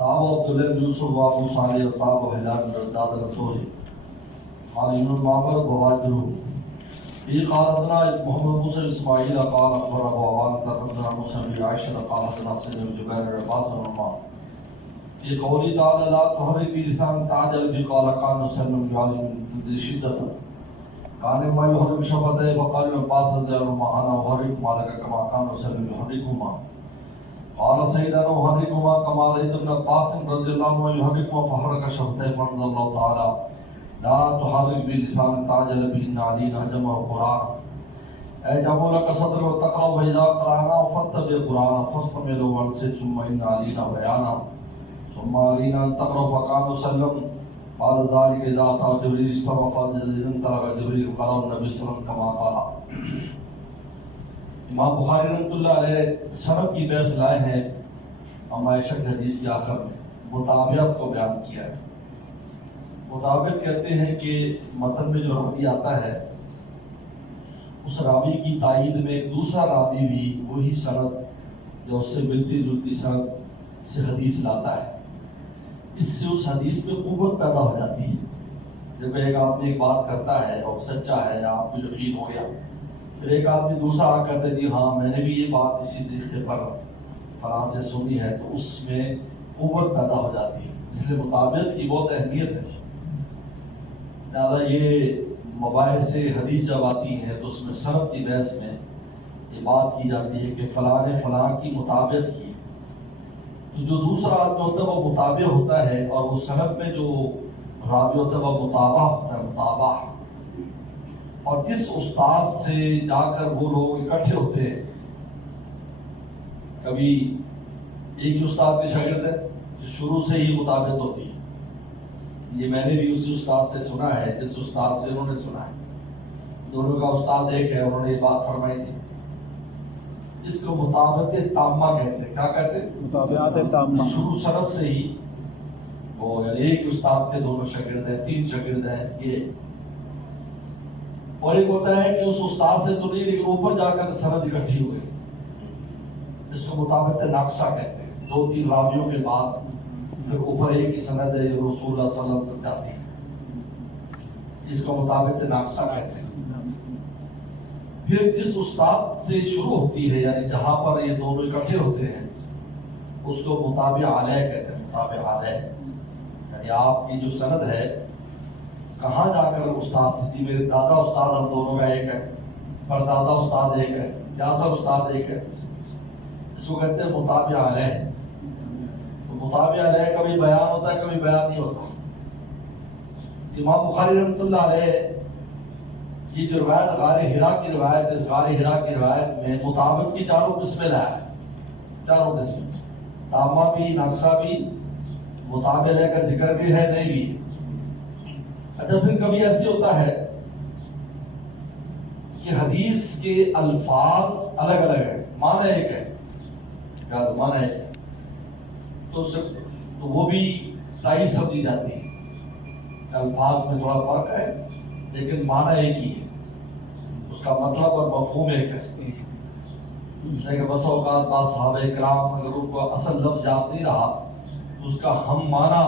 تاب عبداللہ بن یوسف و ابو صالح و تاب و حلال رداد الطوری قال ابن المعبر بوادرو في قالتنا محمد موسى اسماعيل قال اخبر ابو عوان تقدنا مسلم بن عائشة قال حدثنا سيدنا بن جبير عباس بن عمر في قوله تعالى لا تحرك بلسانك تعجل به قال كان مسلم بعلم شدة كان ما يحرك شفتيه فقال عباس رضي الله عنه انا احرك مالك كما كان مسلم يحركهما قال سيدنا احركهما كما رأيت ابن عباس رضي الله عنه يحركهما فحرك شفتيه فانزل الله تعالى لا تحرك بلسانك تعجل به ان علينا جمع القرآن اے جمع لك صدر وتقرأ واذا قرأنا فاتبع القرآن فاستمع له وانصت ثم ان علينا بيانا ثم علينا ان تقرأ فقال وسلم قال ذلك اذا اتى جبريل استوى فاذن طلب جبريل قال النبي صلى الله عليه وسلم كما قال. امام بخاری رحمۃ اللہ علیہ سند کی بحث لائے ہیں اما عائشہ کی حدیث کے آخر میں مطابعت کو بیان کیا ہے. مطابعت کہتے ہیں کہ متن میں جو راوی آتا ہے اس راوی کی تائید میں ایک دوسرا راوی بھی وہی سند جو اس سے ملتی جلتی سند سے حدیث لاتا ہے. اس سے اس حدیث میں قوت پیدا ہو جاتی ہے. جب ایک آدمی ایک بات کرتا ہے اور سچا ہے یا آپ کو یقین ہو گیا پھر ایک آدمی دوسرا آ کر کہتے جی ہاں میں نے بھی یہ بات اسی طریقے پر فلاں سے سنی ہے تو اس میں قوت پیدا ہو جاتی ہے. اس لیے مطابعت کی بہت اہمیت ہے. لہٰذا یہ مباحث حدیث جب آتی ہیں تو اس میں سند کی بحث میں یہ بات کی جاتی ہے کہ فلاں نے فلاں کی مطابعت کی. تو جو دوسرا آدمی ہوتا ہے وہ متابع ہوتا ہے اور وہ سند میں جو راوی ہوتا ہے وہ متابع ہوتا ہے. متابع اور کس استاد سے جا کر وہ لوگ اکٹھے ہوتے ہیں. کبھی ایک ہی استاد کے شاگرد ہے شروع سے ہی مطابعت ہوتی ہے. یہ میں نے بھی اسی استاد سے سنا ہے جس استاد سے انہوں نے سنا ہے. دونوں کا استاد ایک ہے انہوں نے یہ بات فرمائی تھی. اس کو مطابعت تامہ کہتے ہیں. کیا کہتے ہیں؟ مطابعت تامہ. شروع سند سے ہی وہ ایک استاد کے دونوں شاگرد ہیں 3 شاگرد ہیں یہ. اور ایک ہوتا ہے کہ اس استاد سے تو نہیں لیکن اوپر جا کر سند اکٹھی ہوئے. اس کو مطابعت ناقصہ کہتے ہیں. 2-3 راویوں کے بعد پھر اوپر ایک ہی سند ہے رسول اللہ صلی اللہ علیہ وسلم تک جاتی ہے. اس کو مطابعت ناقصہ کہتے ہیں. پھر جس استاد سے شروع ہوتی ہے یعنی جہاں پر یہ دونوں اکٹھے ہوتے ہیں اس کو مطابع علیہ کہتے ہیں. مطابع علیہ یعنی آپ کی جو سند ہے کہاں جا کر استاد سے جی میرے دادا استاد ہم دونوں کا ایک ہے پردادا استاد ایک ہے جاسا استاد ایک ہے. اس کو کہتے ہیں مطابع علیہ. تو مطابع علیہ کبھی بیان ہوتا ہے کبھی بیان نہیں ہوتا. امام بخاری رحمۃ اللہ علیہ یہ جو روایت غار حرا کی روایت اس غار حرا کی روایت میں مطابق کی 4 قسمیں لایا ہے. 4 قسمیں تامہ بھی ناقصہ بھی مطابع لے کر ذکر بھی ہے نہیں بھی. اچھا پھر کبھی ایسے ہوتا ہے کہ حدیث کے الفاظ الگ الگ ہے معنی ایک ہے. کیا معنی ہے تو وہ بھی تائید سمجھی جاتی ہے. الفاظ میں تھوڑا فرق ہے لیکن معنی ایک ہی ہے. اس کا مطلب اور مفہوم ایک ہے. اس لیے کہ بس اوقات بعض صحابہ کرام اگر ان کو اصل لفظ یاد نہیں رہا تو اس کا ہم معنی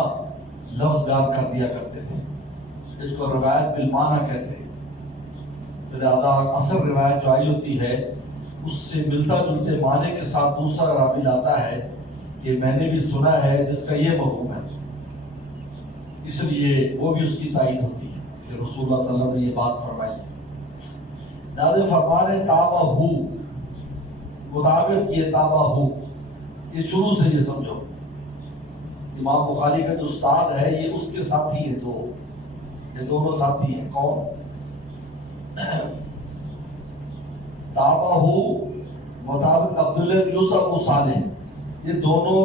لفظ بیان کر دیا کرتے تھے. اس کو روایت بالمعنی کہتے ہیں. لہذا اصل روایت جو آئی ہوتی ہے اس سے ملتا جلتے معنی کے ساتھ دوسرا راوی لاتا ہے کہ میں نے بھی سنا ہے جس کا یہ مفہوم ہے. اس لیے وہ بھی اس کی تائید ہوتی ہے کہ رسول اللہ صلی اللہ علیہ وسلم نے یہ بات فرمائی. لہذا فرمانے تابع ہو مطابق کیے تابع ہو. یہ شروع سے یہ سمجھو امام بخاری کا جو استاد ہے یہ اس کے ساتھی ہے. یہ دونوں ساتھی ہیں. کون؟ تابع ہو مطابق عبداللہ بن یوسف ابو صالح یہ دونوں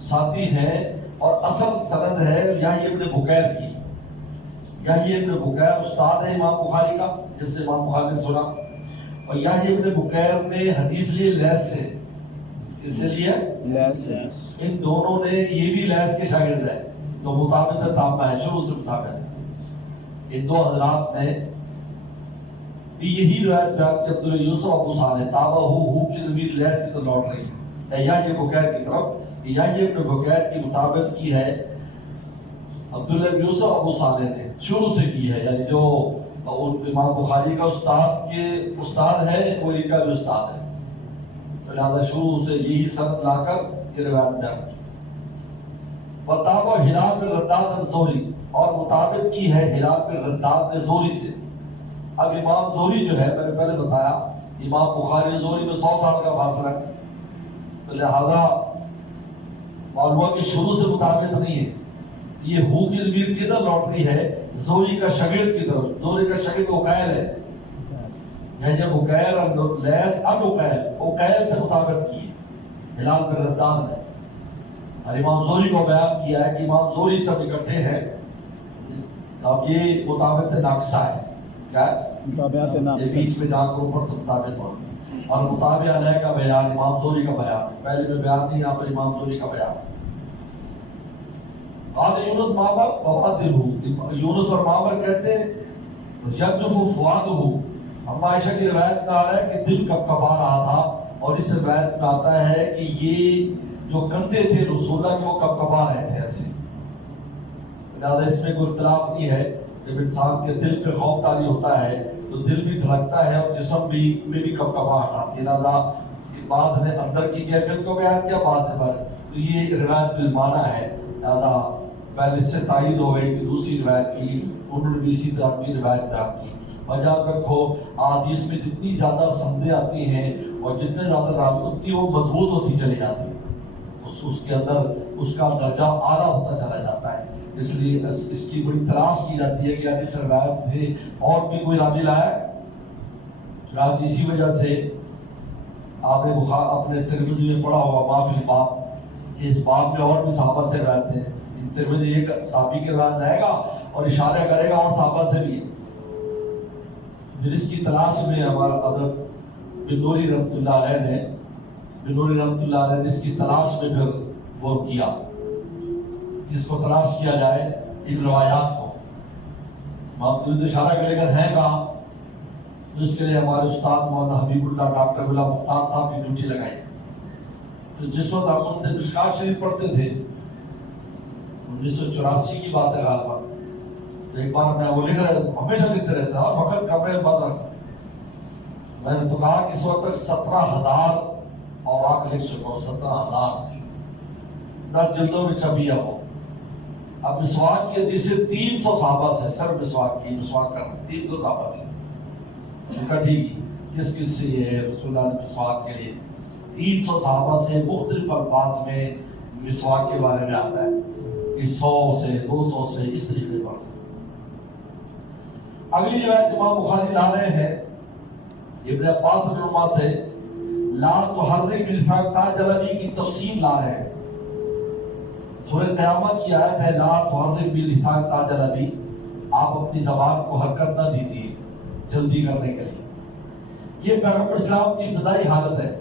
ساتھی ہیں اور اصل سند ہے یحییٰ ابن بکیر کی. یحییٰ ابن بکیر استاد ہے امام بخاری کا جس سے امام بخاری نے سنا. اور یحییٰ ابن بکیر نے حدیث لیے لیث سے. کس سے لیا؟ لیث سے. ان دونوں نے یہ بھی لیث کے شاگرد ہے تو مطابق تامہ ہے شروع سے مطابق. ان 2 حضرات نے یہی روایت عبداللہ یوسف ابو صالح تابع ہو کی ضمیر لیث کی تو لوٹ رہی ہے. یحییٰ بکیر کی طرف. یحییٰ ابن بکیر کی مطابق کی ہے عبداللہ بن یوسف ابو صالح نے شروع سے کی ہے، یعنی جو امام بخاری کا استاد کے استاد ہے وہ ان کا بھی استاد ہے، لہٰذا شروع سے یہی سند لا کر یہ روایت بیان کی. بتاؤ ہلال بن رداد الزہری، اور مطابق کی ہے ہلال بن رداد نے زہری سے. اب امام زہری جو ہے میں نے پہلے بتایا امام بخاری زہری میں 100 سال کا فاصلہ ہے، تو لہذا معلوم ہوا کہ شروع سے مطابق نہیں ہے. یہ ہو کی ضمیر کدھر لوٹ رہی ہے؟ زہری کا شاگرد کی طرف. زہری کا شاگرد عقیل ہے، یعنی جب عقیل اور لیث اب عقیل سے مطابق کی ہے ہلال بن رداد نے. اور امام زہری کو بیان کیا ہے کہ امام زہری سب اکٹھے ہیں. اب یہ مطابقت ناقصہ ہے، کیا مطابعت ناقصہ بیچ میں جا کر اوپر سے مطابق ہو، اور مطابع علیہ کا بیان امام زہری کا بیان ہے. پہلے میں بیان نہیں، یہاں پر امام زہری کا بیان ہے. قال یونس معمر فوادہ، یونس اور معمر کہتے ہیں یجف فوادہ. ہم عائشہ کی روایت میں آ رہا ہے کہ دل کبکبا رہا تھا، اور اس روایت میں آتا ہے کہ یہ جو کندھے تھے رسول اللہ کے وہ کبکبا رہے تھے ایسے. لہٰذا اس میں کوئی اختلاف نہیں ہے. جب انسان کے دل پہ خوف طاری ہوتا ہے تو دل بھی دھڑکتا ہے اور جسم بھی میں بھی کبکباہٹ آتی ہے. لہٰذا بعض نے اندر کی کیفیت کو بیان کیا، بعض نے بارے تو یہ روایت بالمعنی ہے. لہٰذا پہلے اس سے تائید ہو گئی کہ دوسری روایت کی انہوں نے بھی اسی طرح کی روایت بیان کی. وجہ رکھو احادیث میں جتنی زیادہ سندیں آتی ہیں اور جتنے زیادہ راوی اتنی وہ مضبوط ہوتی چلی جاتی ہے، اس کے اندر اس کا درجہ اعلیٰ ہوتا چلا جاتا ہے. اس لیے اس کی بڑی تلاش کی جاتی ہے کہ اس روایت سے اور بھی کوئی راوی لایا. آج اسی وجہ سے آپ نے اپنے ترمذی میں پڑھا ہوگا معافی الباب، اس باب میں اور بھی صحابہ سے روایت ہیں. ترمذی ایک صحابی کے روایت لائے گا اور اشارہ کرے گا اور صحابہ سے بھی ہے. پھر اس کی تلاش میں ہمارا حضرت بن نوری رحمۃ اللہ علیہ نے اس کی تلاش میں پھر غور کیا، جس کو تلاش کیا جائے ان روایات کو. محمد اشارہ کرے گا ہے کہاں، تو اس کے لیے ہمارے استاد مولانا حبیب اللہ ڈاکٹر غلام مختار صاحب کی ڈیوٹی لگائی. تو جس وقت ہم ان سے مشکات شریف پڑھتے تھے 1984 کی بات ہے غالباً، تو ایک بار میں وہ لکھ رہا ہمیشہ لکھتے رہتا اور وقت کمرے بند رکھتا. میں نے تو کہا کہ اس وقت تک 17,000 اوراق لکھ چکا ہوں، 17,000 10 جلدوں میں چھپیا ہو. اب مسواک کی حدیث سے 300 صحابہ سے صرف مسواک کرنا 300 صحابہ سے اکٹھی کی. کس سے یہ رسول اللہ نے مسواک کے لیے 300 صحابہ سے مختلف الفاظ میں مسواک کے بارے میں آتا ہے کہ 100 سے 200 سے اس طریقے پر. اگلی روایت امام بخاری لا رہے ہیں ابن عباس رضی اللہ عنہ سے، لا تحرک بلسانک تاجلنی کی تفصیل لا رہے ہیں. سورہ قیامت کی آیت ہے لا تحرک بلسانک تاجلنی، آپ اپنی زبان کو حرکت نہ دیجیے جلدی کرنے کے لیے. یہ پیغمبر اسلام کی ابتدائی حالت ہے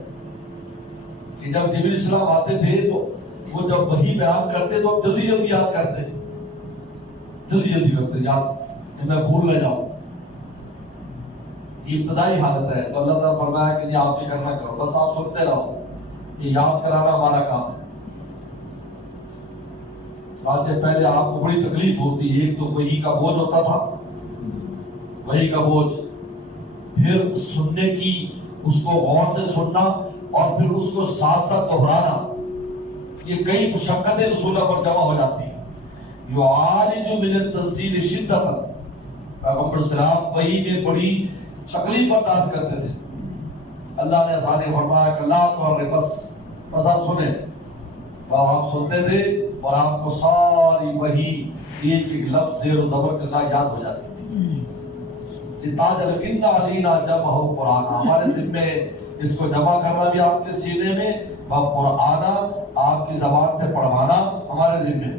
کہ جب جبریل السلام آتے تھے تو وہ جب وحی بیان کرتے تو جلدی جلدی یاد کرتے، یاد کہ میں بھول نہ جاؤں. یہ ابتدائی حالت ہے. تو اللہ تعالیٰ فرمایا کہ یہ آپ فکر نہ کرو، بس آپ سنتے رہو، یہ یاد کرانا ہمارا کام ہے. آج سے پہلے آپ کو بڑی تکلیف ہوتی ہے، ایک تو وحی کا بوجھ ہوتا تھا، وحی کا بوجھ، پھر سننے کی اس کو غور سے سننا اور پھر اس کو ساتھ ساتھ دہرانا. یہ کئی مشقتیں رسول اللہ پر جمع ہو جاتی ہیں. یعالج من التنزیل شدۃ، پیغمبر اسلام وحی میں بڑی تکلیف برداشت کرتے تھے. اللہ نے آسانی فرمایا کہ لا تحرک، بس آپ سنیں. آپ سنتے تھے اور آپ کو ساری وحی ایک ایک لفظ زیر و زبر کے ساتھ یاد ہو جاتی. تاج ان علینا جمع قرآن، ہمارے ذمے اس کو جمع کرنا بھی آپ کے سینے میں، اور قرآن آپ کی زبان سے پڑھوانا ہمارے ذمے.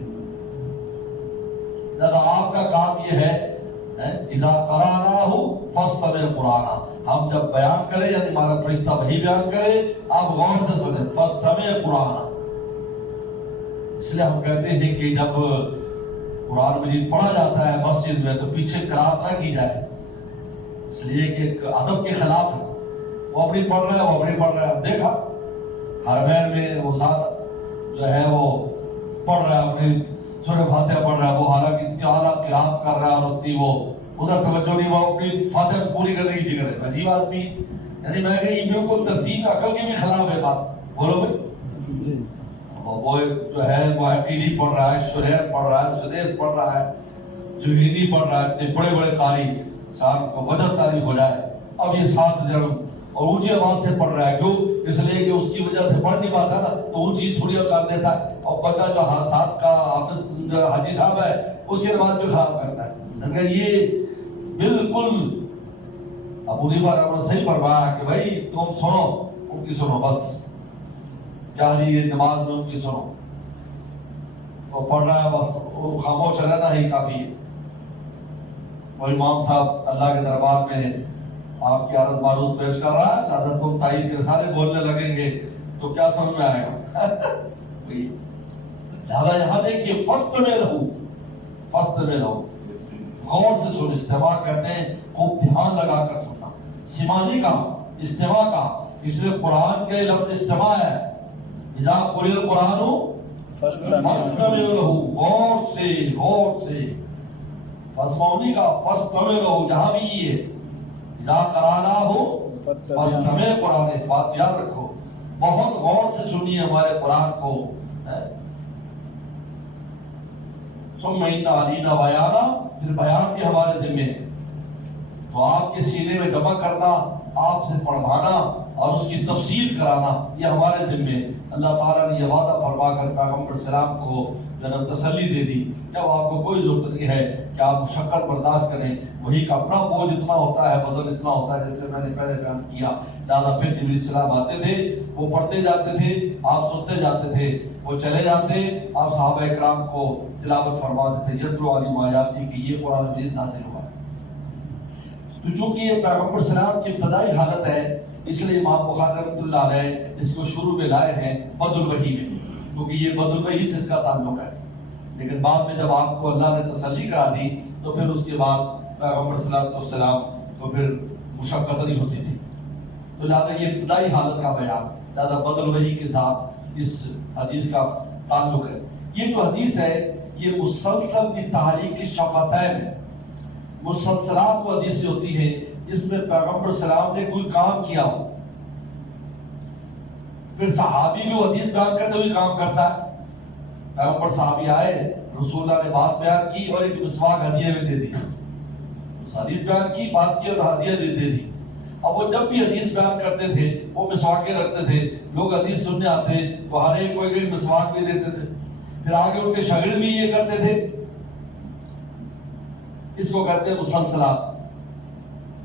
آپ کا کام یہ ہے اذا قرأناہ فاستمع قرآن، ہم جب بیان کریں یعنی ہمارا فرشتہ وہی بیان کرے آپ غور سے سنیں. فاستمع قرآن، اس لیے ہم کہتے ہیں کہ جب قرآن مجید پڑھا جاتا ہے مسجد میں تو پیچھے قرأت نہ کی جائے، اس لیے کہ ایک ادب کے خلاف ہے. وہ اپنی پڑھ رہا ہے، وہ اپنی پڑھ رہا ہے. دیکھا حرمین میں وہ ساتھ جو ہے وہ پڑھ رہا ہے، اپنی سورہ فاتحہ پڑھ رہا ہے، وہ حالانکہ اتنی اعلیٰ قرات کر رہا ہے اور اتنی وہ ادھر توجہ نہیں، وہ اپنی فاتحہ پوری کرنے کی فکر ہے. عجیب آدمی. یعنی میں کہ یہ بالکل ترتیب عقل کی بھی خلاف ہے بات. بولو بھائی. وہ جو ہے وہ عقیلی پڑھ رہا ہے، شریعت پڑھ رہا ہے، سدیس پڑھ رہا ہے، جوہینی پڑھ رہا ہے، اتنے بڑے بڑے قاری صاحب کو وجہ تاریخ ہو جائے. اب یہ ساتھ جب اور اونچی آواز سے پڑھ رہا ہے، کیوں؟ اس لیے کہ اس کی وجہ سے پڑھ نہیں پاتا نا، تو اونچی تھوڑی کر دیتا ہے، اور بچہ جو ساتھ کا حافظ حاجی صاحب ہے اس کی نماز بھی خراب کرتا ہے. یہ بالکل ابو حنیفہ رحمۃ صحیح فرمایا کہ بھائی تم سنو، ان کی سنو، بس جاری نماز میں ان کی سنو. تو پڑھ رہا ہے بس خاموش رہنا ہی کافی ہے. اور امام صاحب اللہ کے دربار میں آپ کی عرض معروض پیش کر رہا ہے، لہذا تم تائید کے سارے بولنے لگیں گے تو کیا سمجھ میں آئے گا. لہذا یہاں دیکھیے فست میں رہو، فست میں رہو، غور سے سن. استماع کہتے ہیں خوب دھیان لگا کر سننا. سماعی کا استماع کا، اس لیے قرآن کے لفظ استماع ہے. اذا قرئ القرآن فاستمعوا له، غور سے غور سے. فاسمعونی کا فاستمعوا له، جہاں بھی یہ اذا قرأناه فاستمعوا قرآن، اس بات یاد رکھو، بہت غور سے سنیے ہمارے قرآن کو. ثم ان علینا بیانا، پھر بیان بھی ہمارے ذمہ ہے. تو آپ کے سینے میں جمع کرنا، آپ سے پڑھوانا اور اس کی تفسیر کرانا، یہ ہمارے ذمہ ہے. اللہ تعالیٰ نے یہ وعدہ فرما کر پیغمبر السلام کو جناب تسلی دے دی. جب آپ کو کوئی ضرورت نہیں ہے کہ آپ مشقت برداشت کریں، وہی کا اپنا بوجھ اتنا ہوتا ہے، وزن اتنا ہوتا ہے، جیسے میں نے پہلے بیان کیا. لہٰذا پھر جبریل السلام آتے تھے، وہ پڑھتے جاتے تھے، آپ سنتے جاتے تھے، وہ چلے جاتے، آپ صحابہ کرام کو تلاوت فرما دیتے. یتلو علیہم آیاتہ، کہ یہ قرآن مجید نازل ہوا ہے. تو چونکہ یہ پیغمبر السلام کی ابتدائی حالت ہے، اس لیے امام بخاری رحمۃ اللہ علیہ اس کو شروع میں لائے ہیں بدء الوحی میں، کیونکہ یہ بدء الوحی سے اس کا تعلق ہے. لیکن بعد میں جب آپ کو اللہ نے تسلی کرا دی تو پھر اس کے بعد پیغمبر صلی اللہ علیہ وسلم کو پھر مشقت نہیں ہوتی تھی. تو لہٰذا یہ ابتدائی حالت کا بیان، لہٰذا بدء الوحی کے ساتھ اس حدیث کا تعلق ہے. یہ جو حدیث ہے یہ مسلسل کی تحریک کی شفتین، مسلسلات وہ حدیث سے ہوتی ہے جس میں پیغمبر السلام نے کوئی کام کیا ہو، پھر صحابی بھی وہ حدیث بیان کرتے ہوئے کام کرتا ہے. پیغمبر صحابی آئے، رسول اللہ نے بات بیان کی اور ایک مسواک ہدیے میں دے دی. حدیث بیان کی، بات کی اور ہدیہ دے دی. اب وہ جب بھی حدیث بیان کرتے تھے وہ مسواکیں رکھتے تھے. لوگ حدیث سننے آتے تو ہر ایک کو ایک مسواک بھی دیتے تھے. پھر آگے ان کے شاگرد بھی یہ کرتے تھے. اس کو کہتے ہیں مسلسلات.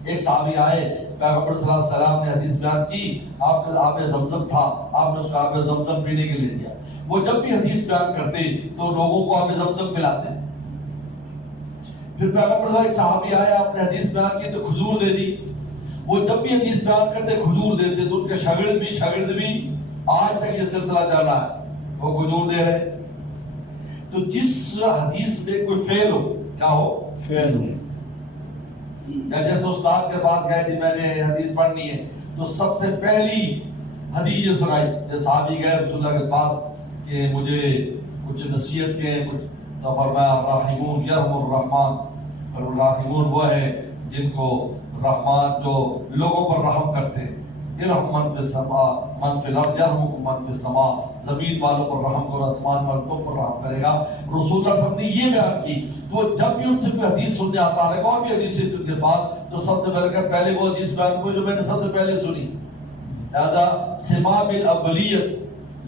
ایک صحابی آئے، پیغمبر صلی اللہ علیہ وسلم نے حدیث بیان کی، آپ کا آب زمزم تھا، آپ نے اس کا آب زمزم پینے کے لیے دیا. وہ جب بھی حدیث بیان کرتے تو لوگوں کو آب زمزم پلاتے. پھر پیغمبر صلی اللہ علیہ وسلم ایک صحابی آئے، آپ نے حدیث بیان کی تو کھجور دے دی. وہ جب بھی حدیث بیان کرتے کھجور دیتے، تو ان کے شاگرد بھی آج تک یہ سلسلہ چل رہا ہے، وہ کھجور دے رہے. تو جس حدیث میں کوئی فعل ہو، کیا ہو؟ فعل ہو. یا جیسے استاد کے پاس گئے جی میں نے حدیث پڑھنی ہے، تو سب سے پہلی حدیث یہ سنائی. جیسے صحابی گئے رسول اللہ کے پاس کہ مجھے کچھ نصیحت کے کچھ، تو فرمایا راحمون یرحم الرحمن. اور راحمون وہ ہے جن کو رحمان جو لوگوں پر رحم کرتے ہیں. ارحم من فی السماء من فی الارض یرحمکم من فی السماء، زمین والوں پر رحم کرو، آسمان والوں تم پر رحم کرے گا. رسول اللہ صلی اللہ علیہ وسلم نے یہ بیان کی. تو جب بھی ان سے کوئی حدیث سننے آتا ہے، اور بھی حدیث ان کے پاس، تو سب سے پہلے وہ حدیث بیان کو جو میں نے سب سے پہلے سنی. لہذا سماع بالاولیت،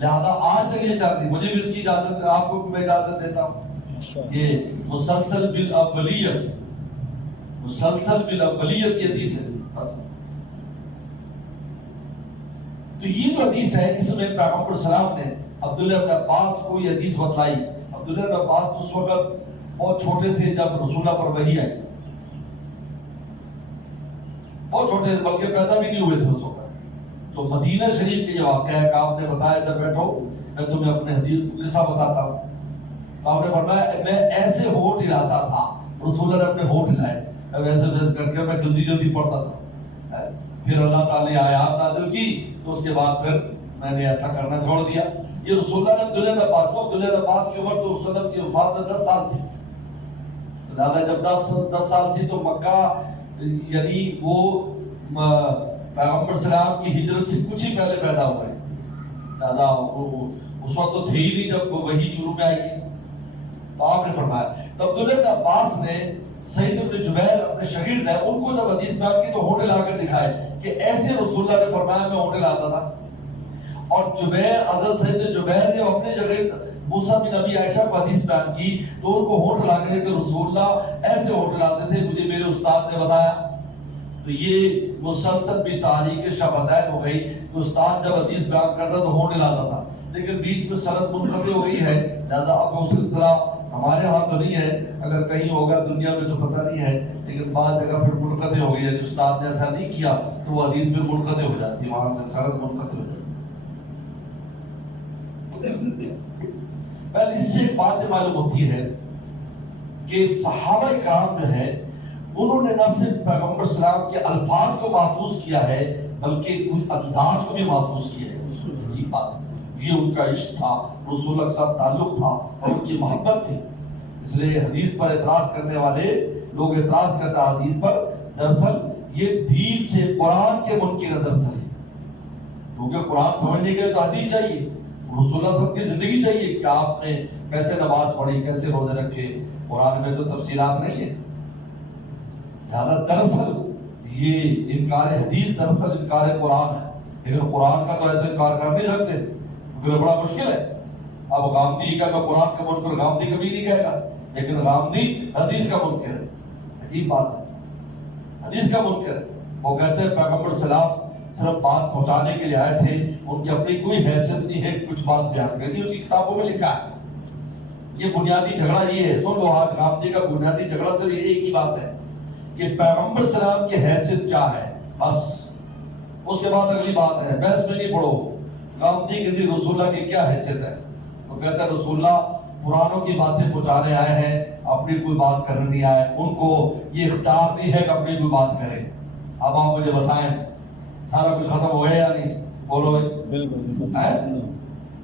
لہذا آج تک یہ چل رہی. مجھے بھی اس کی اجازت ہے، آپ کو بھی میں اجازت دیتا ہوں. یہ مسلسل بالاولیت، مسلسل بالاولیت کی حدیث ہے. تو یہ جو حدیث ہے اس میں پیغمبر السلام نے عبداللہ بن عباس کو یہ حدیث بتلائی. عبداللہ بن عباس تو اس وقت بہت چھوٹے تھے جب رسول اللہ پر وحی آئی، بہت چھوٹے تھے، بلکہ پیدا بھی نہیں ہوئے تھے اس وقت. تو مدینہ شریف کے یہ واقعہ ہے کہ آپ نے بتایا جب بیٹھو میں تمہیں اپنے حدیث قصہ بتاتا ہوں. تو آپ نے فرمایا میں ایسے ہونٹ ہلاتا تھا، رسول اللہ نے اپنے ہونٹ ہلائے، ویسے کر کے میں جلدی پڑھتا تھا. پھر اللہ تعالیٰ نے آیات نازل کی، تو اس کے بعد پھر میں نے ایسا کرنا چھوڑ دیا. یہ رسول اللہ نے عبداللہ عباس کو، عبداللہ عباس کی عمر تو رسول اللہ کی وفات میں 10 سال تھی. لہٰذا جب 10 سال تھی تو مکہ یعنی وہ پیغمبر سلام کی ہجرت سے کچھ ہی پہلے پیدا ہوئے. لہٰذا اس وقت تو تھے ہی نہیں جب وہی شروع میں آئی. تو آپ نے فرمایا تو عبداللہ عباس نے سعید بن جبیر اپنے شاگرد ہیں، ان کو جب حدیث بیان کی تو ہونٹیں لا کر دکھائے کہ ایسے رسول اللہ نے فرمایا میں ہونٹیں لاتا تھا. اور جبیر حضرت سعید جبیر نے اپنے جگہ موسیٰ بن نبی عائشہ کو حدیث بیان کی تو ان کو ہونٹ لا کے رسول اللہ ایسے ہونٹ لاتے تھے، مجھے میرے استاد نے بتایا. تو یہ مسلسل بھی تاریخ شبادین ہو گئی. استاد جب حدیث بیان کرتا تو ہونٹ لاتا تھا، لیکن بیچ میں سند منقطع ہو گئی ہے. لہذا اب وہ سلسلہ ہمارے ہاں تو نہیں ہے، اگر کہیں ہوگا دنیا میں تو پتہ نہیں ہے، لیکن بعض جگہ پھر منقطع ہو گئی ہے. جو استاد نے ایسا نہیں کیا تو وہ حدیث بھی منقطع ہو جاتی ہے، وہاں سے سند منقطع ہو جاتی ہے. پہلے اس سے ایک بات معلوم ہوتی ہے کہ صحابہ کرام جو ہے انہوں نے نہ صرف پیغمبر اسلام کے الفاظ کو محفوظ کیا ہے بلکہ کچھ انداز کو بھی محفوظ کیا ہے. یہ بات یہ ان کا عشق تھا، رسول اللہ کے ساتھ تعلق تھا اور ان کی محبت تھی. اس لیے حدیث پر اعتراض کرنے والے لوگ اعتراض کرتے ہیں حدیث پر، دراصل یہ دین سے قرآن کے منکر دراصل ہے. کیونکہ قرآن سمجھنے کے لیے تو حدیث چاہیے، رسول اللہ صلی اللہ علیہ وسلم کی زندگی چاہیے کہ آپ نے کیسے نماز پڑھی، کیسے روزے رکھے. قرآن میں تو تفصیلات نہیں ہے. دراصل یہ انکار حدیث دراصل انکار قرآن ہے. لیکن قرآن کا تو ایسے انکار کر نہیں سکتے کیونکہ بڑا مشکل ہے. اب غامدی کا قرآن کا منکر غامدی کبھی نہیں کہے گا، لیکن غامدی حدیث کا منکر ہے. عجیب بات ہے، حدیث کا منکر ہے. وہ کہتے ہیں پیغمبر سلام صرف بات پہنچانے کے لیے آئے تھے، ان کی اپنی کوئی حیثیت نہیں ہے کچھ بات بیان کرنی. اس کی کتابوں میں لکھا ہے. یہ بنیادی جھگڑا یہ ہے، سن لو آج غامدی کا بنیادی جھگڑا صرف ایک ہی بات ہے کہ پیغمبر سلام کی حیثیت کیا ہے، بس. اس کے بعد اگلی بات ہے، بحث میں نہیں پڑھو غامدی کے لیے رسول اللہ کی کیا حیثیت ہے. تو کہتا ہے رسول اللہ پرانوں کی باتیں پہنچانے آئے ہیں، اپنی کوئی بات کرنے نہیں آئے. ان کو یہ اختیار نہیں ہے کہ اپنی کوئی بات کریں. اب آپ مجھے بتائیں سارا کچھ ختم ہو گیا یا نہیں؟ بولو بھائی.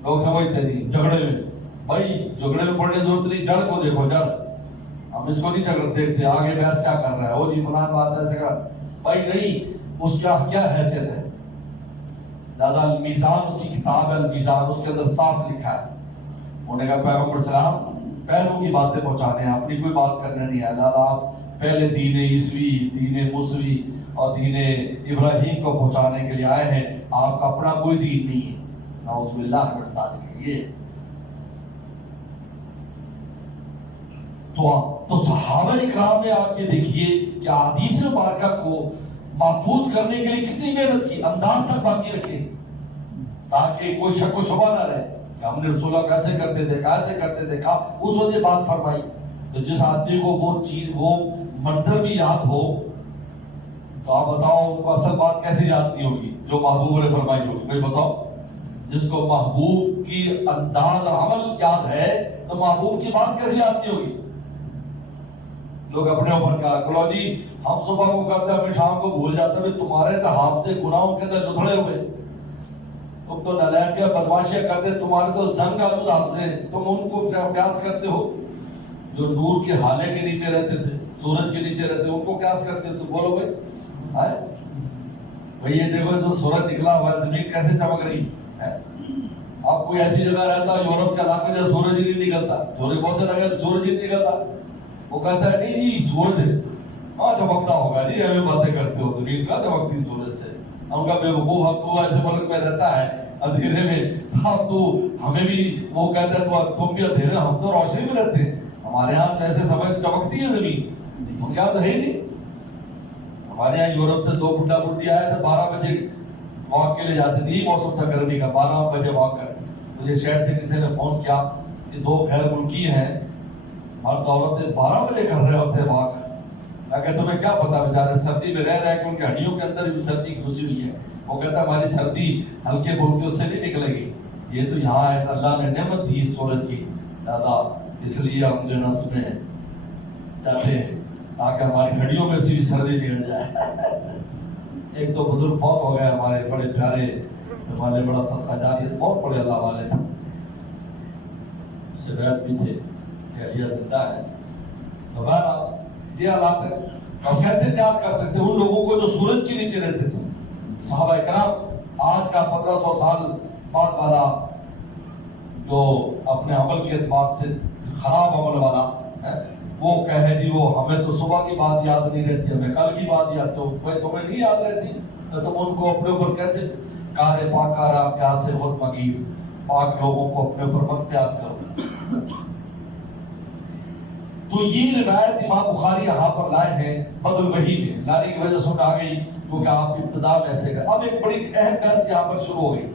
لوگ سمجھتے نہیں جھگڑے میں، بھائی جھگڑے میں پڑنے ضرورت نہیں، جڑ کو دیکھو. جڑ ہم اس کو نہیں جھگڑ دیکھتے آگے بحث کیا کر رہا ہے، وہ جی فلان بات ایسے کر بھائی نہیں، اس کا کیا حیثیت ہے. زیادہ المیزان اس کی کتاب ہے، المیزان اس کے اندر صاف لکھا ہے. انہوں نے کہا پیغمبر سلام پہلوں کی باتیں پہنچانے ہیں، اپنی کوئی بات کرنے نہیں ہے. زیادہ آپ پہلے دین عیسوی، دین موسوی اور دین ابراہیم کو پہنچانے کے لیے آئے ہیں، آپ کا اپنا کوئی دین نہیں ہے. نعوذ باللہ من ذالک. یہ تو صحابہ اکرام نے آپ یہ دیکھیے کہ احادیث مبارکہ کو محفوظ کرنے کے لیے کتنی محنت کی، انداز تک باقی رکھے تاکہ کوئی شک و شبہ نہ رہے کہ ہم نے رسول اللہ کیسے کرتے تھے، کیسے کرتے تھے. اس وجہ بات فرمائی. تو جس آدمی کو وہ چیز، وہ منظر بھی یاد ہو تو آپ بتاؤ ان کو اصل بات کیسے یاد نہیں ہوگی جو محبوب نے فرمائی ہوگی. کوئی بتاؤ جس کو محبوب کی انداز عمل یاد ہے تو محبوب کی بات کیسے یاد نہیں ہوگی. لوگ اپنے اوپر کیا کرو جی، ہم صبح کو کرتے ہیں ہمیں شام کو بھول جاتے ہیں. تمہارے تو حافظے گناہوں کے اندر جتھڑے ہوئے، تم تو نالائکیاں بدماشیاں کرتے، تمہارے تو زنگ آلود حافظے ہیں. تم ان کو قیاس کرتے ہو جو نور کے حالے کے نیچے رہتے تھے، سورج کے نیچے رہتے، ان کو قیاس کرتے ہو. تو بولو بھائی یہ دیکھو جو سورج نکلا ہوا ہے، زمین کیسے چمک رہی ہے. اب کوئی ایسی جگہ رہتا یورپ کے علاقے جہاں سورج ہی نہیں نکلتا، بہت سے لگے سورج ہی نہیں نکلتا. وہ کہتا ہے نہیں سورج ہے، ہاں چمکتا ہوگا جی، ہمیں باتیں کرتے ہو زمین کا چمکتی سورج سے. ہم کا بے وقوف، اب تو ایسے ملک میں رہتا ہے اندھیرے میں، اب تو ہمیں بھی وہ کہتا ہے تو تم بھی اندھیرے، ہم تو روشنی میں رہتے ہیں. ہمارے یہاں ایسے سمجھ چمکتی ہے زمین، ان کے یہاں تو ہے ہی نہیں. ہمارے یہاں یورپ سے 2 بڈھا بڈھی آئے تھے، 12 بجے واک کے لیے جاتے تھے. یہ موسم تھا گرمی کا، 12 بجے واک کر. مجھے شہر سے کسی نے فون کیا کہ 2 غیر ملکی ہیں اور دولت 12 بجے کر رہے ہوتے واک. کہ تمہیں کیا پتا بیچارے سردی میں رہ رہے کہ ان کے ہڈیوں کے اندر بھی سردی گھسی ہوئی ہے. وہ کہتا ہماری سردی ہلکے پھلکے اس سے نہیں نکلے گی، یہ تو یہاں ہے اللہ نے نعمت دی سورج کی دادا، اس لیے ہم جو ہے اس میں جاتے ہیں تاکہ ہماری ہڈیوں میں سے بھی سردی نکل جائے. ایک تو بزرگ فوت ہو گئے ہمارے بڑے پیارے والے بڑا صدقہ جاریہ بہت بڑے اللہ والے تھے، سے بیعت بھی تھے کہ یہ زندہ ہے. تو بہرحال یہ حالات ہے. اور کیسے احتیاط کر سکتے ان لوگوں کو جو سورج کے نیچے رہتے تھے؟ صحابہ کرام آج کا 1500 سال بعد والا جو اپنے عمل کے اعتبار سے خراب عمل والا ہے، وہ کہے جی وہ ہمیں تو صبح کی بات یاد نہیں رہتی، ہمیں کل کی بات یاد، تو تمہیں نہیں یاد رہتی تو تم ان کو اپنے اوپر کیسے کار پاکارا پیاس سے خود مگیر، پاک لوگوں کو اپنے اوپر مت پیاس کرو. تو یہ روایت امام بخاری یہاں پر لائے ہیں بدل وحی میں، لانے کی وجہ سے آ گئی کیونکہ آپ کی ابتدا ویسے کر. اب ایک بڑی اہم بحث یہاں پر شروع ہو گئی.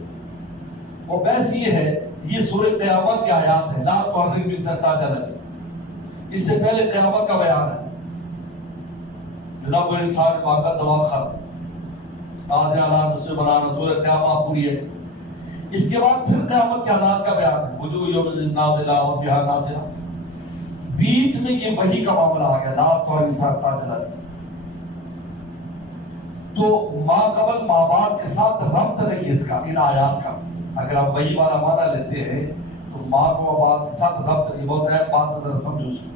وہ بحث یہ ہے، یہ سورہ قیامت کی آیات ہے، لا تحرک بصوتک، اس سے پہلے قیامت کا بیان ہے. جناب انسان واقع دوا خط آج حالات اس سے بنانا، سورہ قیامت پوری ہے. اس کے بعد پھر قیامت کے حالات کا بیان ہے، وجوہ یومئذ ناظرہ وفیہا ناظرہ. بیچ میں یہ وحی کا معاملہ آ گیا، لا تحرک بصوتک. تو ما قبل ما بعد کے ساتھ ربط نہیں اس کا، ان آیات کا. اگر آپ وحی والا معنی لیتے ہیں تو ما و بعد کے ساتھ ربط نہیں. بہت اہم بات ذرا سمجھو اس کو.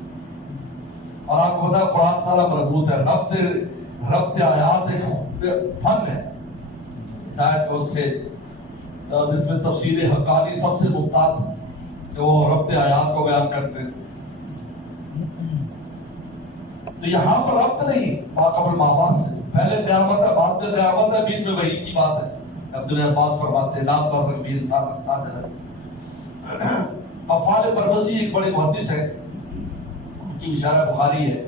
اور آپ کو پتا ہے قرآن سارا مربوط ہے. ربط آیات ایک فن ہے شاید اس سے، جس میں تفسیر حقانی سب سے ممتاز ہے کہ وہ ربط آیات کو بیان کرتے ہیں. تو یہاں پر ربط نہیں ما قبل ما بعد سے، پہلے قیامت ہے بعد میں قیامت ہے، بیچ میں وحی کی بات ہے. عبداللہ عباس فرماتے ہیں لا تحرک بصوتک. افعال پرورزی ایک بڑے محدث ہے، ان کی اشارہ بخاری ہے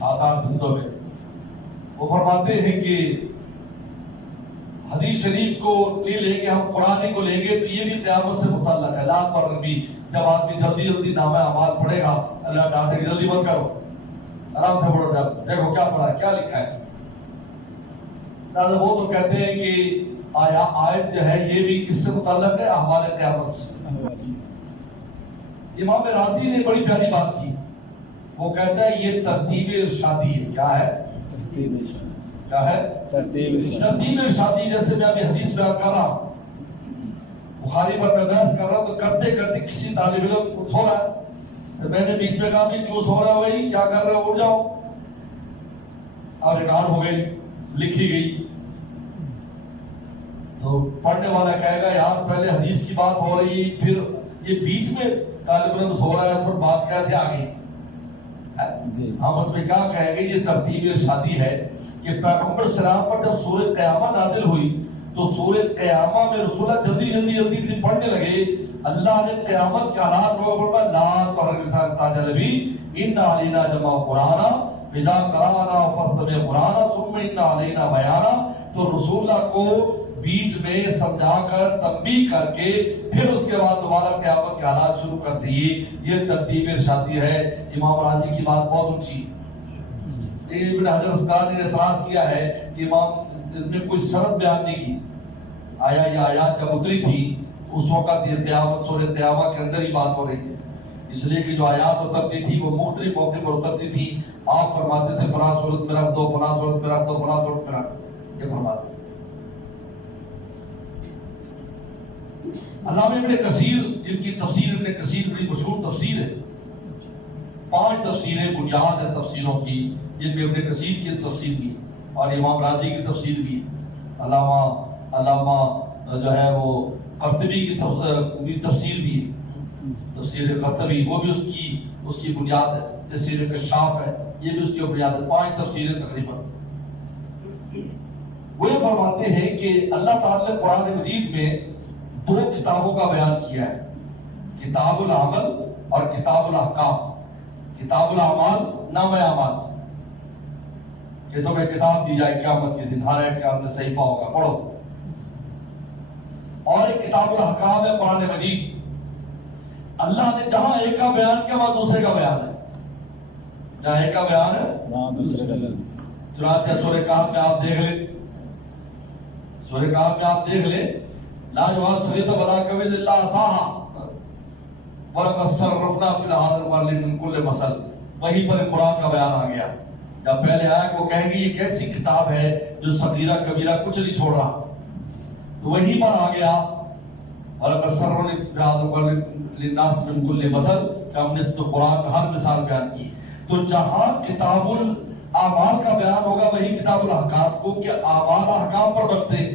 7-8 جلدوں میں. وہ فرماتے ہیں کہ حدیث شریف کو نہیں لیں گے ہم، قرآن کو لیں گے تو یہ بھی قیامت سے متعلق ہے. لا تحرک بھی، جب آدمی جلدی جلدی نامہ اعمال پڑھے گا اللہ ڈانٹے گا جلدی مت کرو، آرام سے پڑھو، جب دیکھو کیا پڑھا کیا لکھا ہے. وہ تو کہتے ہیں کہ آیت جو ہے یہ بھی کس سے متعلق ہے؟ احوال قیامت سے. امام راضی نے بڑی پیاری بات کی، وہ کہتا ہے یہ ترتیب ارشادی ہے. کیا ہے؟ کیا ہے؟ ترتیب ارشادی. جیسے میں ابھی حدیث بیان کر رہا ہوں، بخاری پر میں بحث کر رہا ہوں، تو کرتے کرتے کسی طالب علم سو رہا ہے تو میں نے بیچ میں کہا بھی کیوں سو رہا ہے بھائی، کیا کر رہے ہو، اٹھ جاؤ. اب ریکارڈ ہو گئی، لکھی گئی. تو پڑھنے والا کہے گا یار پہلے حدیث کی بات ہو رہی، پھر یہ بیچ میں طالب علم سو رہا ہے، اس پر بات کیسے آ گئی؟ ہم اس میں کیا کہیں گے، یہ ترتیب ارشادی ہے کہ پیغمبر سلام پر جب سورہ قیامہ نازل ہوئی تو سورہ قیامہ میں رسول اللہ جلدی جلدی جلدی جلدی پڑھنے لگے. اللہ نے قیامت کے حالات کو فرمایا لا تحرک بصوتک ان علینا جمع قرآن اذا قرأنا فاتبع قرآن ثم ان علینا بیانا. تو رسول اللہ کو بیچ میں سمجھا کر تنبیہ کر کے پھر اس کے بعد دوبارہ قیامت کے حالات شروع کر دیے. یہ ترتیب ارشادی ہے. امام راضی کی بات بہت اونچی. ابن حجر اسقلانی نے اعتراض کیا ہے کہ امام نے کوئی شرط بیان نہیں کی. آیا یہ آیات جب اتری تھی اس وقت یہ قیامت سورہ قیامہ کے اندر ہی بات ہو رہی تھی، اس لیے کہ جو آیات اترتی تھی وہ مختلف موقع پر اترتی تھی. آپ فرماتے تھے فلاں صورت میں رکھ دو، فلاں صورت میں رکھ دو، فلاں صورت میں رکھ دو، یہ فرماتے. علامہ ابن کثیر جن کی تفسیر ابن کثیر بڑی مشہور تفسیر ہے، 5 تفسیریں بنیاد ہے تفسیروں کی، جن میں ابن کثیر کی تفسیر بھی اور امام راضی کی تفسیر بھی، علامہ جو ہے وہ قرطبی کی تفسیر بھی ہے، تفسیر قرطبی وہ بھی اس کی بنیاد ہے. تفسیر کشاف ہے یہ بھی اس کی بنیاد ہے. 5 تفسیریں تقریباً. وہ یہ فرماتے ہیں کہ اللہ تعالی نے قرآن مجید میں 2 کتابوں کا بیان کیا ہے، کتاب العمل اور کتاب الاحکام. کتاب الاعمال نام اعمال کہ تمہیں کتاب دی جائے قیامت کے دن، ہر ایک کے ہاتھ میں صحیفہ ہوگا پڑھو. اور ایک کتاب الاحکام ہے قرآن مجید. اللہ نے جہاں ایک کا بیان کیا وہاں دوسرے کا بیان ہے، جہاں ایک کا بیان ہے وہاں دوسرے کا بیان. چنانچہ سورہ کہف میں آپ دیکھ لیں، سورہ کہف میں آپ دیکھ لیں لا یواصل بلا کبیل اللہ صاحا ولقد صرفنا فی الحال من کل مثل. وہیں پر قرآن کا بیان آ گیا. جب پہلے آیا وہ کہیں گے یہ کیسی کتاب ہے جو صغیرہ کبیرہ کچھ نہیں چھوڑ رہا، تو وہیں پر آ گیا اور سرور للناس من کل مثل کہ ہم نے اس میں قرآن میں ہر مثال بیان کی. تو جہاں کتاب الاعمال کا بیان ہوگا وہی کتاب الاحکام کو کہ اعمال احکام پر رکھتے ہیں.